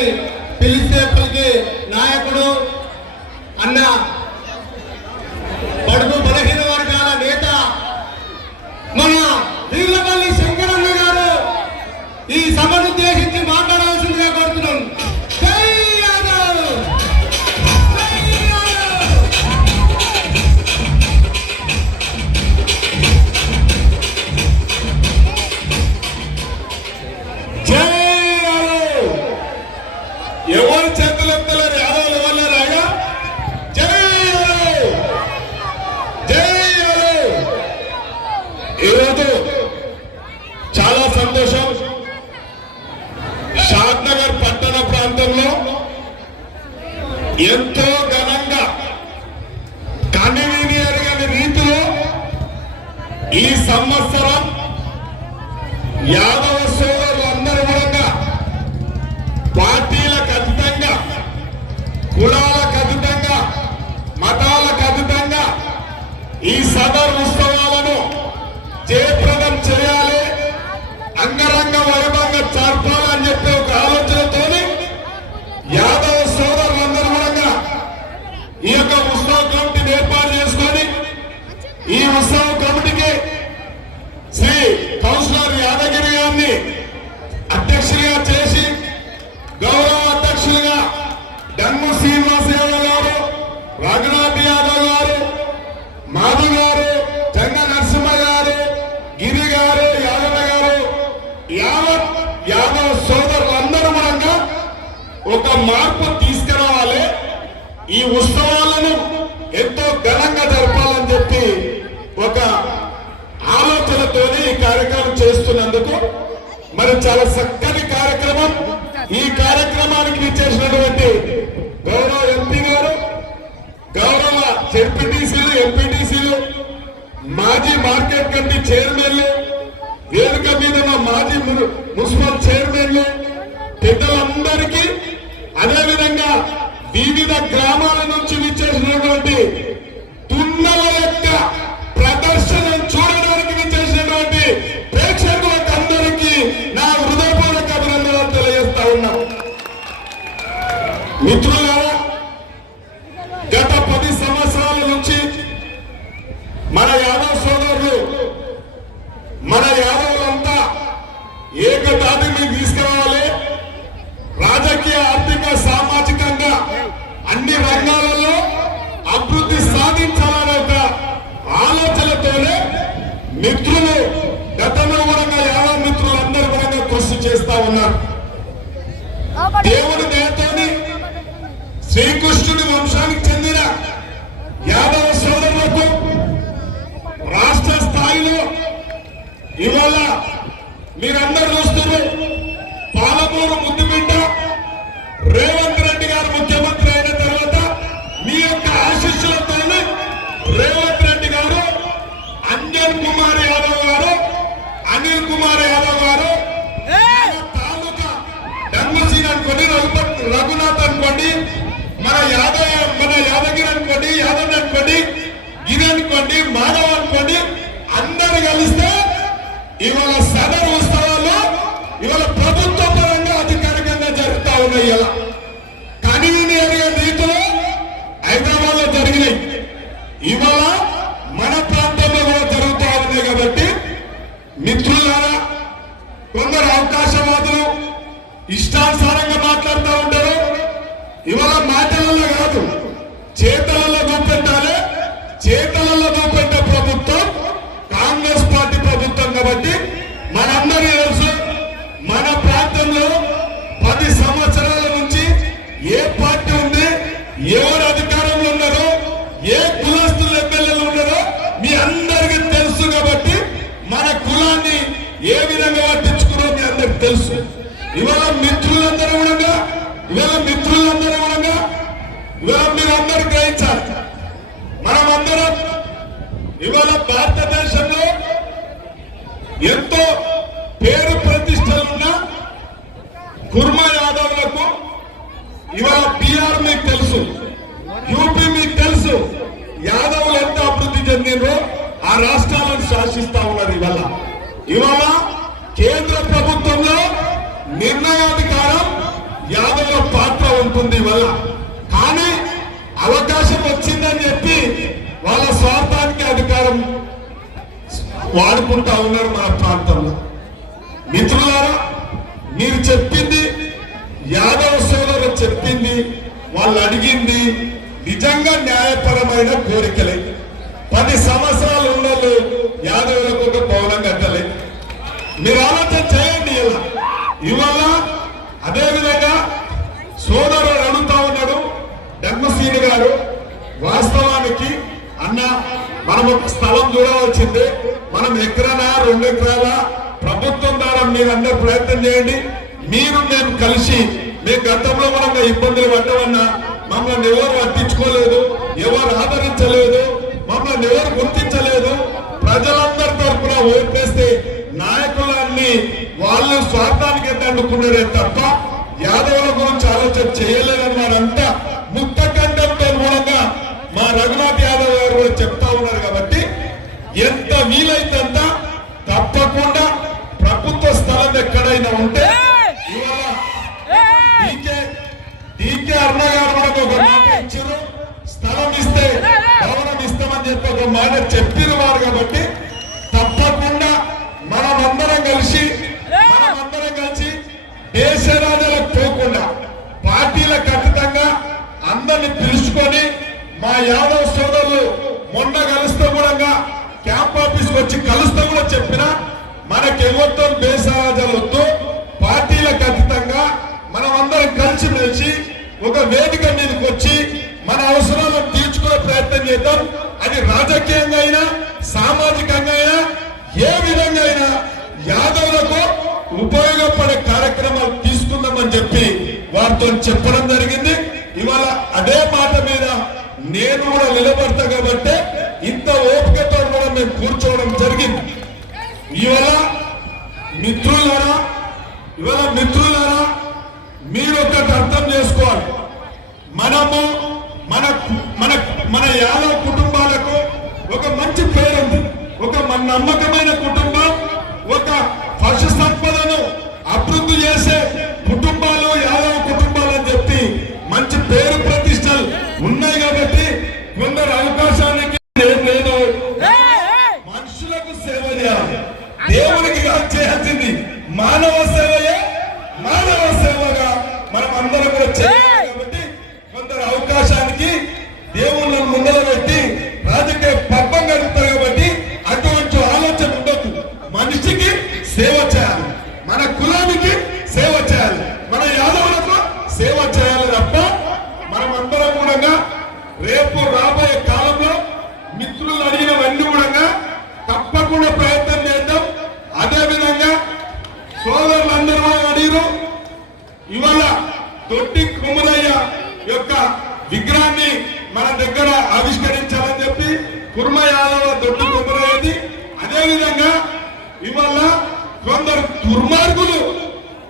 అని ఎంతో డన్ము శ్రీనివాస్ గారు రఘునాథ్ యాదవ్ గారు మాధు గారు జంగ నరసింహ గారు గిరి గారు యాదవ గారు యావత్ యాదవ సోదరులందరూ కూడా ఒక మార్పు తీసుకురావాలి ఈ ఉత్సవాలను ఎంతో ఘనంగా జరపాలని చెప్పి ఒక ఆలోచనతోనే ఈ కార్యక్రమం చేస్తున్నందుకు మరి చాలా చక్కని కార్యక్రమం ఈ కార్యక్రమానికి చేసినటువంటి ఎంపీటీసీలు ఎంపీటీసీలు మాజీ మార్కెట్ కమిటీ చైర్మన్లు వేదిక మీద ఉన్న మాజీ మున్సిపల్ చైర్మన్లు పెద్దలందరికీ అదేవిధంగా వివిధ గ్రామాల నుంచి విచ్చేసినటువంటి మీరందరూ మిత్రులారా కొందరు అవకాశవాదులు ఇష్టానుసారంగా మాట్లాడుతూ ఉంటారు. ఇవాళ మాటలలో కాదు చేతలలో దూపెట్టాలి. చేతలలో దూపెట్టే ప్రభుత్వం కాంగ్రెస్ పార్టీ ప్రభుత్వం కాబట్టి మనందరికీ తెలుసు మన ప్రాంతంలో పది సంవత్సరాల నుంచి ఏ పార్టీ ఉంది ఎవరు అధికారంలో ఉన్నారో ఏ కులస్తులు ఎమ్మెల్యేలు ఉన్నారో మీ అందరికీ తెలుసు కాబట్టి మన కులాన్ని ఏ విధంగా పట్టించుకున్నారో మీ అందరికి తెలుసు ఇవాళ మిత్రులందరూ కూడా ఇవాళ మిత్రులందరూ కూడా ఇవాళ మీరందరూ గ్రహించాలి మనమందరం ఇవాళ భారతదేశంలో ఎంతో పేరు ప్రతిష్టలున్న కుర్మా యాదవ్లకు ఇవాళ బీహార్ మీకు తెలుసు యూపీ మీకు తెలుసు. యాదవులు ఎంత అభివృద్ధి చెందినో ఆ రాష్ట్రాలను శాసిస్తా ఉన్నారు ఇవాళ. ఇవాళ కేంద్ర ప్రభుత్వంలో నిర్ణయాధికారం యాదవుల పాత్ర ఉంటుంది వల్ల కానీ అవకాశం వచ్చిందని చెప్పి వాళ్ళ స్వార్థానికి అధికారం వాడుకుంటా ఉన్నారు మన ప్రాంతంలో. మిత్రులారా మీరు చెప్పింది యాదవ సోదరులు చెప్పింది వాళ్ళు అడిగింది నిజంగా న్యాయపరమైన కోరికలే. పది సంవత్సరాలు ఉండలు యాదవులకు ఒక పౌరం కట్టలే. మీరు ఆలోచన చేయండి ఇలా. ఇవాళ అదేవిధంగా సోదరుడు అడుగుతా ఉన్నాడు ధర్మశ్రీని గారు వాస్తవానికి మనం ఒక స్థలం చూడవచ్చింది మనం ఎకరానా రెండు ఎకరాల ప్రభుత్వం ద్వారా మీరు అందరు ప్రయత్నం చేయండి. మీరు మేము కలిసి మీ గతంలో మనం ఇబ్బందులు పడ్డమన్నా మమ్మల్ని ఎవరు పట్టించుకోలేదు ఎవరు ఆదరించలేదు మమ్మల్ని ఎవరు గుర్తించలేదు. ప్రజలందరి తరఫున ఓట్లేస్తే నాయకులన్నీ వాళ్ళు స్వార్థానికి దండుకున్నారే తప్ప యాదవుల గురించి ఆలోచన చేయలేదు వారంతా ముక్త కంఠంతో మూలంగా మా రఘునాథ్ యాదవ్ గారు కూడా చెప్తా ఉన్నారు కాబట్టి ఎంత వీలైతే అంత తప్పకుండా ప్రభుత్వ స్థలం ఎక్కడైనా ఉంటే ఇవాళ డీకే డీకే అరుణ గారు మనకు ఒక మాట ఇచ్చారు స్థలం ఇస్తే భవనం ఇస్తామని చెప్పి ఒక మాట చెప్పిన వారు కాబట్టి తప్పకుండా మనమందరం కలిసి మనమందరం కలిసి దేశ రాజులకు పోకుండా పార్టీలకు ఖచ్చితంగా అందరిని పిలుచుకొని మా యాదవ్ సోదరులు మొన్న కలుస్తూ కూడా క్యాంప్ ఆఫీస్ వచ్చి కలుస్తూ కూడా చెప్పిన మనకి ఎవరితో దేశరాజాలు వద్దు పార్టీలకు అతీతంగా మనం అందరం కలిసి మెలిసి ఒక వేదిక మీదకి వచ్చి మన అవసరాలను తీర్చుకునే ప్రయత్నం చేద్దాం అది రాజకీయంగా అయినా సామాజికంగా అయినా ఏ విధంగా అయినా యాదవులకు ఉపయోగపడే కార్యక్రమాలు తీసుకుందామని చెప్పి వారితో చెప్పడం జరిగింది ఇవాళ అదే మాట మీద నేను కూడా నిలబడతా కాబట్టి ఇంత ఓపికతో కూడా మేము కూర్చోవడం జరిగింది. ఇవాళ ఇవాళ తొట్టి కుమరయ్య యొక్క విగ్రహాన్ని మన దగ్గర ఆవిష్కరించాలని చెప్పి కుర్మ యాదవ దొడ్డి కుమరయ్యది. అదే విధంగా ఇవాళ కొందరు దుర్మార్గులు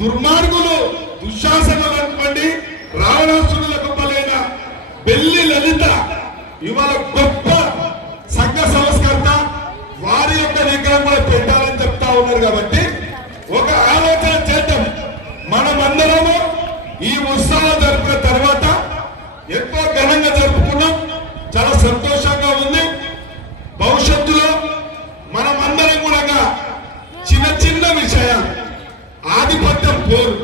దుర్మార్గులు దుశ్శాసనాలు అనుకోండి రావణాసురులకు బలైన బెల్లి లలిత ఇవాళ గొప్ప సంఘ సంస్కర్త వారి యొక్క విగ్రహం కూడా పెట్టాలని చెప్తా ఉన్నారు కాబట్టి ఒక ఆలోచన చేద్దాం మనమందరము ఈ ఉత్సవం జరిపిన తర్వాత ఎంతో ఘనంగా జరుపుకున్నాం చాలా సంతోషంగా ఉంది భవిష్యత్తులో మనమందరం కూడా చిన్న చిన్న విషయాలు ఆధిపత్యం పోరు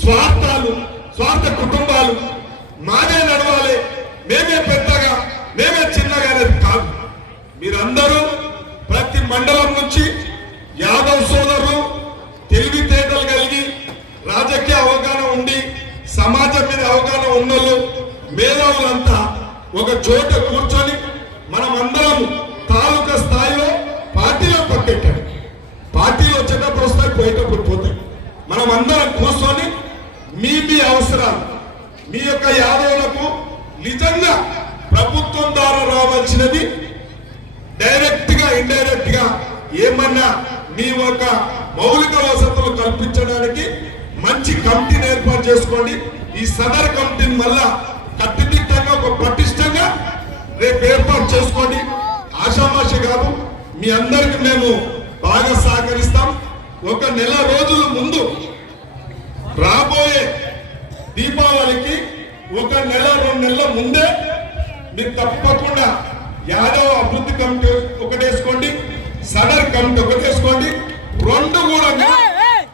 స్వార్థాలు స్వార్థ కుటుంబాలు మాదే నడవాలి మేమే పెద్దగా మేమే చిన్నగా అనేది కాదు మీరందరూ ప్రతి మండలం నుంచి యాదవ్ సోదరులు తెలివితేటలు కలిగి రాజకీయ అవగాహన ఉండి సమాజం మీద అవగాహన ఉన్నోళ్ళు మేధావులంతా ఒక చోట కూర్చొని మనం అందరం తాలూకా స్థాయిలో పార్టీలో పక్కెట్టాడు పార్టీలు వచ్చేటప్పుడు వస్తాయి పోయేటప్పుడు పోతాయి. మనం అందరం కూర్చొని మీ మీ అవసరాలు మీ యొక్క యాదవులకు నిజంగా ప్రభుత్వం ద్వారా రావాల్సినది డైరెక్ట్గా ఇండైరెక్ట్గా ఏమన్నా మీ యొక్క మౌలిక వసతులు కల్పించడానికి మంచి కమిటీని ఏర్పాటు చేసుకోండి. ఈ సదర్ కమిటీని మళ్ళా కట్టుదిట్టంగా ఒక పటిష్టంగా రేపు ఏర్పాటు చేసుకోండి. ఆశామాష కాదు మీ అందరికి మేము బాగా సహకరిస్తాం ఒక నెల రోజుల ముందు రాబోయే దీపావళికి ఒక నెల రెండు నెలల ముందే మీరు తప్పకుండా యాదవ్ అభివృద్ధి కమిటీ ఒకటేసుకోండి సడర్ కమిటీ ఒకటేసుకోండి రెండు కూడా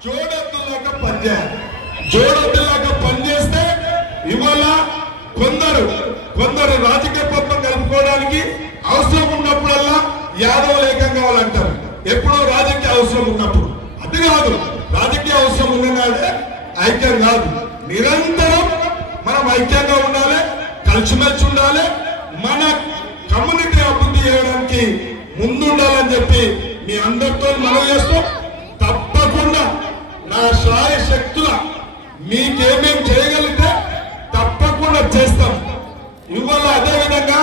జోడొద్దులాగా పనిచేయాలి. జోడొద్దులాగా పనిచేస్తే ఇవాళ కొందరు కొందరు రాజకీయ పత్రం కలుపుకోవడానికి అవసరం ఉన్నప్పుడల్లా యాదవ లేఖం కావాలంటారు. ఎప్పుడో రాజకీయ అవసరం ఉన్నప్పుడు. కాదు. రాజకీయ అవసరం ఉన్నదే ఐక్యం కాదు. నిరంతరం మనం ఐక్యంగా ఉండాలి కలిసిమెలిసి ఉండాలి మన కమ్యూనిటీ అభివృద్ధి చేయడానికి ముందుండాలని చెప్పి మీ అందరితో మనం చేస్తాం తప్పకుండా నా సాయ శక్తుల మీకేమేం చేయగలిగితే తప్పకుండా చేస్తాం. ఇవాళ అదేవిధంగా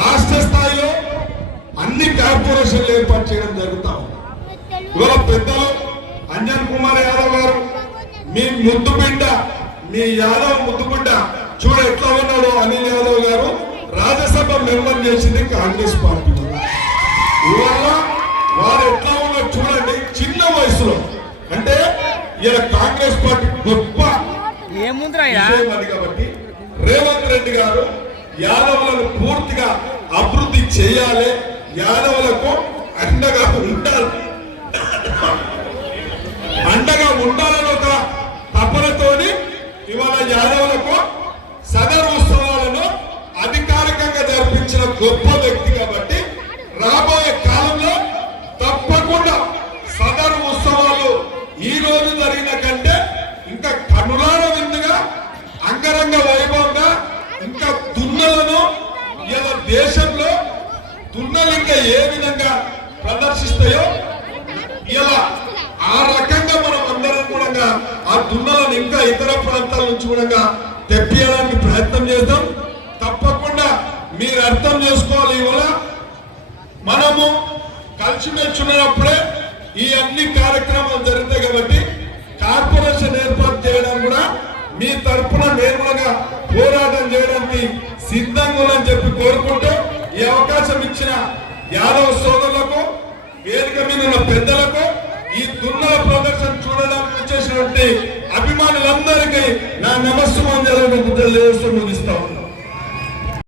రాష్ట్ర స్థాయిలో అన్ని కార్పొరేషన్లు ఏర్పాటు చేయడం జరుగుతా ఉంది. ఇవాళ పెద్దలు అంజన్ కుమార్ యాదవ్ గారు మీ ముద్దు బిడ్డ మీ యాదవ్ ముద్దు బిడ్డ చూడ ఎట్లా ఉన్నాడు అనిల్ యాదవ్ గారు రాజ్యసభ మెంబర్ చేసింది కాంగ్రెస్ పార్టీ వాళ్ళు. ఇవాళ వారు ఎట్లా ఉన్నారో చూడండి చిన్న వయసులో. అంటే ఇలా కాంగ్రెస్ పార్టీ గొప్ప కాబట్టి రేవంత్ రెడ్డి గారు యాదవులను పూర్తిగా అభివృద్ధి చేయాలి. యాదవులకు అండగా అండగా ఉండాలని ఒక తపనతోని ఇవాళ యాదవులకు సదరు ఉత్సవాలను అధికారికంగా జరిపించిన గొప్ప వ్యక్తి కాబట్టి రాబోయే కాలంలో తప్పకుండా సదరు ఉత్సవాలు ఈ రోజు జరిగిన కంటే ఇంకా కనులార విందుగా అంగరంగ వైభవంగా ఇంకా దున్నలను ఇలా దేశంలో దున్నలు ఇంకా ఏ విధంగా ప్రదర్శిస్తాయో ఇలా ఆ రకంగా మనం అందరం కూడా ఆ దున్నలను ఇంకా ఇతర ప్రాంతాల నుంచి కూడా తెప్పియడానికి ప్రయత్నం చేద్దాం. తప్పకుండా మీరు అర్థం చేసుకోవాలి ఇవాళ. మనము కలిసిమెలిసి ఉన్నప్పుడే ఈ అన్ని కార్యక్రమాలు జరుగుతాయి కాబట్టి కార్పొరేషన్ ఏర్పాటు చేయడం కూడా మీ తరపున నేరుగా పోరాటం చేయడానికి సిద్ధంగా చెప్పి కోరుకుంటూ ఈ అవకాశం ఇచ్చిన యాదవ్ సోదరు వేదిక మీద ఉన్న పెద్దలకు ఈ దున్నల ప్రదర్శన చూడడానికి వచ్చేసినటువంటి అభిమానులందరికీ నా నమస్కారం జరగడం తెలియజేస్తూ ముగిస్తాం